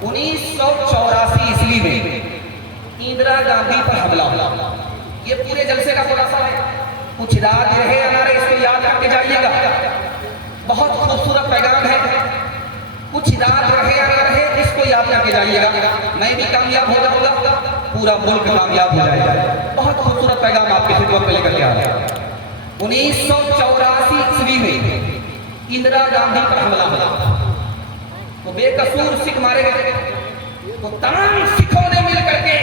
1984 ईस्वी में इंदिरा गांधी पर हमला हुआ। ये पूरे जलसे का खुलासा है। कुछ रात रहे हमारे, इसको याद करके जाइएगा, बहुत खूबसूरत पैगाम है। कुछ रात रहे इसको याद करके जाइएगा, मैं भी कामयाब हो जाऊंगा, पूरा मुल्क कामयाब हो जाएगा। बहुत खूबसूरत पैगाम आपके खिदमत में लेकर के आ रहा है। 1984 ईस्वी में इंदिरा गांधी पर हमला हुआ तो बेकसूर सिख मारे गए। तो तमाम सिखों ने मिलकर के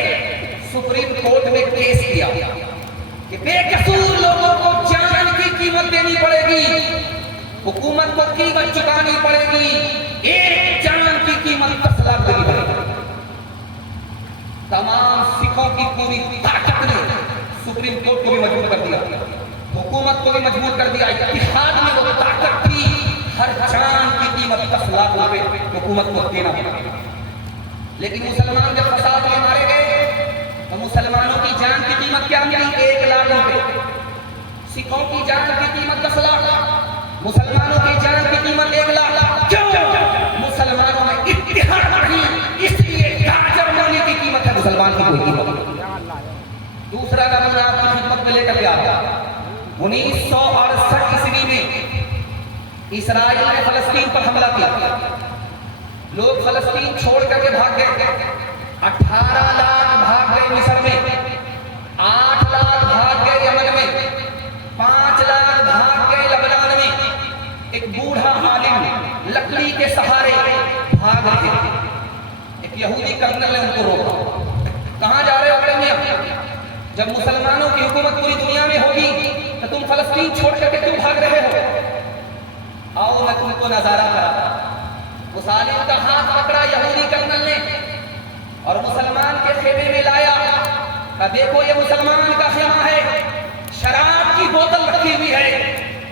सुप्रीम कोर्ट में केस किया कि बेकसूर लोगों को जान की कीमत देनी पड़ेगी, हुकूमत को कीमत चुकानी पड़ेगी, एक जान की कीमत 10 लाख देनी पड़ेगी। तमाम सिखों की पूरी ताकत ने सुप्रीम कोर्ट को भी मजबूर कर दिया, हुकूमत को भी मजबूर कर दिया। इत्तेहाद में वो ताकत थी, हर जान की कीमत 10 लाख रुपए हुकूमत को देना पड़ा। लेकिन मुसलमान जब फसाद में मारे गए तो मुसलमानों की जान की कीमत क्या मिली? 1 लाख रुपए। सिखों की जान की कीमत 10 लाख, मुसलमानों की जान की कीमत 1 लाख। क्यों? मुसलमानों में इत्तेहाद नहीं, इसलिए गाजर मोनी की कीमत है, मुसलमान की कोई कीमत नहीं। दूसरा नमूना आपकी खिदमत में लेकर के आता है। 1968 ईस्वी में इसराइल ने फलस्तीन पर हमला किया। लोग फलस्तीन छोड़ करके भाग गए। 18 लाख भाग गए मिस्र में, 8 लाख भाग गए यमन में, 5 लाख भाग गए लबनान में। एक बूढ़ा आलिम लकड़ी के सहारे भाग रहे थे। एक यहूदी कर्नल ने उनको रोका, कहां जा रहे हो बड़े मियां? जब मुसलमानों की हुकूमत पूरी दुनिया में होगी तो तुम फलस्तीन छोड़ करके क्यों भाग रहे हो? आओ मैं तुमको नजारा करा। उस आलिम का हाथ पकड़ा यहूदी कर्नल ने और मुसलमान के खेमे में लाया। कहा देखो ये मुसलमान का खेमा है, शराब की बोतल रखी हुई है,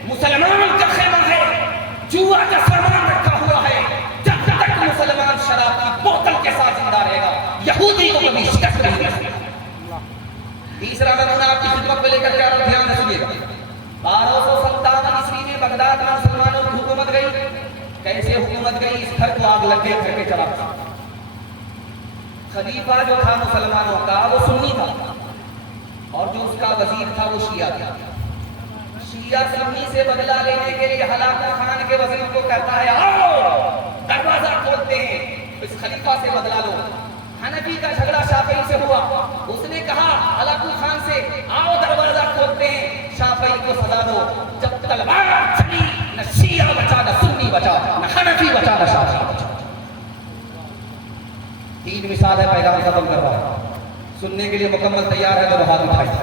मुसलमान का खेमा है, जुआ का सामान रखा हुआ है। जब तक मुसलमान शराब की बोतल के साथ जिंदा रहेगा, यहूदी को कभी शिकस्त नहीं दे सकता। तीसरा नमूना आपकी खिदमत में लेकर के आ रहा हूं, ध्यान से सुनिएगा। 1257 ईस्वी में बगदाद में मुसलमानों की हुकूमत गई। कैसे हुकूमत गई? इस घर को आग लग गई, घर के चला। खलीफा जो था मुसलमानों का वो सुन्नी था और जो उसका वजीर था वो शिया था। शिया सुन्नी से बदला लेने के लिए हलाकू खान के वजीर को कहता है आओ दरवाजा खोलते हैं, इस खलीफा से बदला लो। हनफी का झगड़ा शाफई से हुआ, उसने कहा हलाकू खान से आओ दरवाजा खोलते हैं, शाफई को सजा दो। जब तलवार चली न शिया बचा, न सुन्नी बचा, न हनफी बचा, न शाफई बचा। 3 मिसाल है, पैगाम खत्म कर रहा है। सुनने के लिए मुकम्मल तैयार है तो हाथ उठाइए।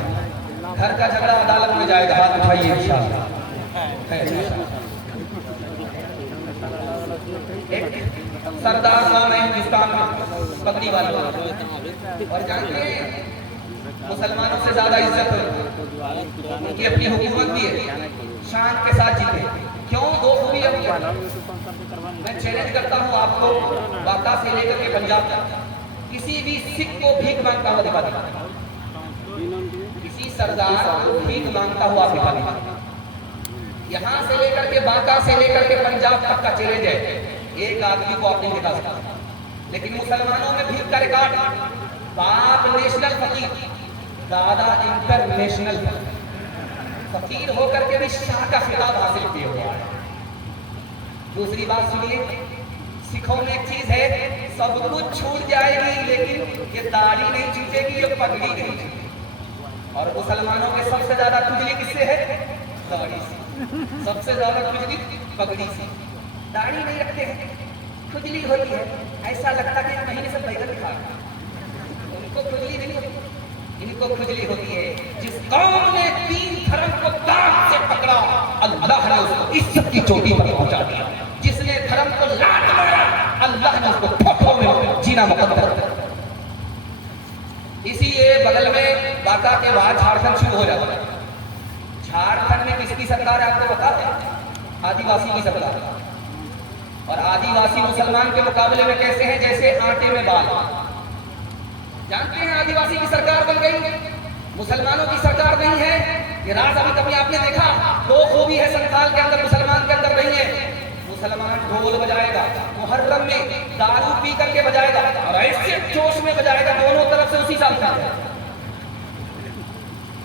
घर का झगड़ा अदालत में जाएगा, हाथ उठाइए इंशाअल्लाह। एक सरदार कौन है हिंदुस्तान में? पगड़ी वाले। और जानते हैं मुसलमानों से ज्यादा इज्जत उनकी अपनी हुकूमत भी है, शान के साथ जीते। क्यों? 2 खूबी है। मैं चैलेंज करता हूं आपको, बाका से लेकर के पंजाब तक किसी भी सिख को भीख मांगता हुआ दिखा देगा, किसी सरदार को भीख मांगता हुआ दिखा देगा। यहां से लेकर के बाका से लेकर के पंजाब तक का चैलेंज है, एक आदमी को आप नहीं दिखा सकता। लेकिन मुसलमानों में भीख का रिकॉर्ड, बाप नेशनल फकीर, दादा इंटरनेशनल फकीर होकर के भी शाह का खिताब हासिल किए हुआ है। दूसरी बात सुनिए, सिखों में एक चीज है, सब कुछ छूट जाएगी लेकिन ये दाढ़ी नहीं छूटेगी, ये पगड़ी नहीं छूटेगी। और मुसलमानों के सबसे ज्यादा खुजली किससे है? दाढ़ी से। सबसे ज्यादा खुजली पगड़ी से। दाढ़ी नहीं रखते हैं, खुजली होती है, ऐसा लगता है महीने से बैगन खा रहे हैं। उनको खुजली नहीं होती, इनको खुजली होती है। जिस कौम ने 3 धर्म को दांत से पकड़ा, अल्लाह ने उसको इज्जत की चोटी पर पहुंचा दिया। जिसने धर्म को लात मारा, अल्लाह ने उसको ठोठों में जीना मुकद्दर कर दिया। इसीलिए बगल में बाका के बाद झारखंड शुरू हो जाता है। झारखंड में किसकी सरकार है आपको पता है? आदिवासी की सरकार। और आदिवासी मुसलमान के मुकाबले में कैसे हैं? जैसे आटे में बाल। जानते हैं आदिवासी की सरकार बन गई, मुसलमानों की सरकार नहीं है। ये राज अभी कभी आपने देखा? 2 खूबी है संथाल के अंदर, मुसलमान के अंदर नहीं है। मुसलमान ढोल बजाएगा, मुहर्रम में दारू पी करके बजाएगा, जोश में बजाएगा, दोनों तरफ से उसी साल का।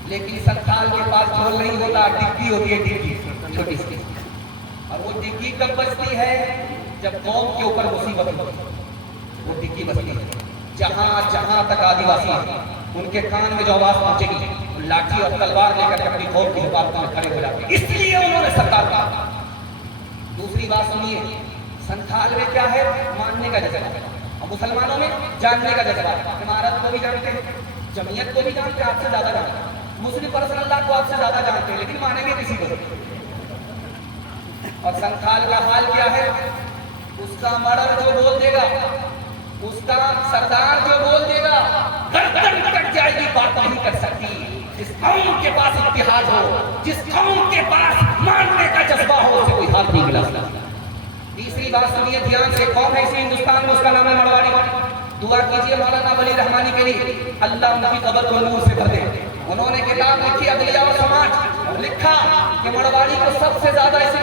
लेकिन संथाल के पास ढोल नहीं होता, डिग्गी होती है, डिग्गी छोटी सी। और वो डिग्गी कब बजती है? जब कौम के ऊपर मुसीबत होती है, वो डिग्गी बजती है। जहां जहां तक आदिवासी हैं, उनके कान में जो आवाज पहुंचेगी, लाठी और तलवार लेकर अपनी कौम की हिफाजत में खड़े हो जाते, इसलिए उन्होंने सरकार का। दूसरी बात सुनिए, संथाल में क्या है? मानने का जज्बा, और मुसलमानों में जानने का जज्बा। इमारत को भी जानते हैं, जमीयत को भी जानते हैं, आपसे ज्यादा जानते हैं, मुस्लिम पर्सन अल्लाह को आपसे ज्यादा जानते हैं, लेकिन मानेंगे किसी को। और संथाल का हाल क्या है? उसका मर्डर जो बोल देगा, उसका सरदार जो बोल देगा, गर्दन कट जाएगी, बात नहीं कर सकती। जिस कौम के पास इतिहास हो, जिस कौम के पास मानने का जज्बा हो, उसे कोई हाथ नहीं मिला। तीसरी बात सुनिए ध्यान से, कौन है इसी हिंदुस्तान में? उसका नाम है मरवाड़ी। दुआ कीजिए मौलाना वली रहमानी के लिए, अल्लाह उनकी कब्र को नूर से भर दे। उन्होंने किताब लिखी अदलिया और समाज, और लिखा कि मरवाड़ी को सबसे ज्यादा